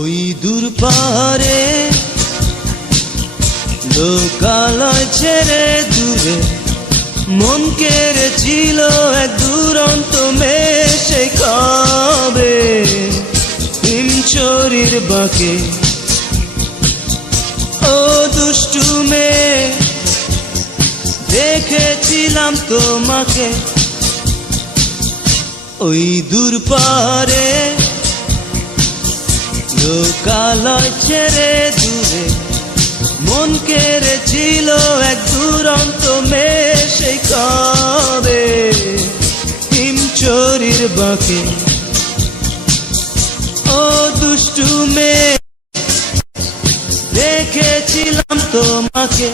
ওই দূর পারে লোকালয় ছেড়ে দূরে মন কেড়েছিল এক দুরন্ত মেয়ে, সে কবে হিমচরির বাঁকে। ও দুষ্টু মেয়ে, দেখেছিলাম তোমাকে ওই দূর পারে লোকালয় ছেড়ে দূরে মন কেড়েছিল এক দুরন্ত মেয়ে, সেই কবে হিমচরির বাঁকে। ও দুষ্টু মেয়ে, দেখেছিলাম তোমাকে।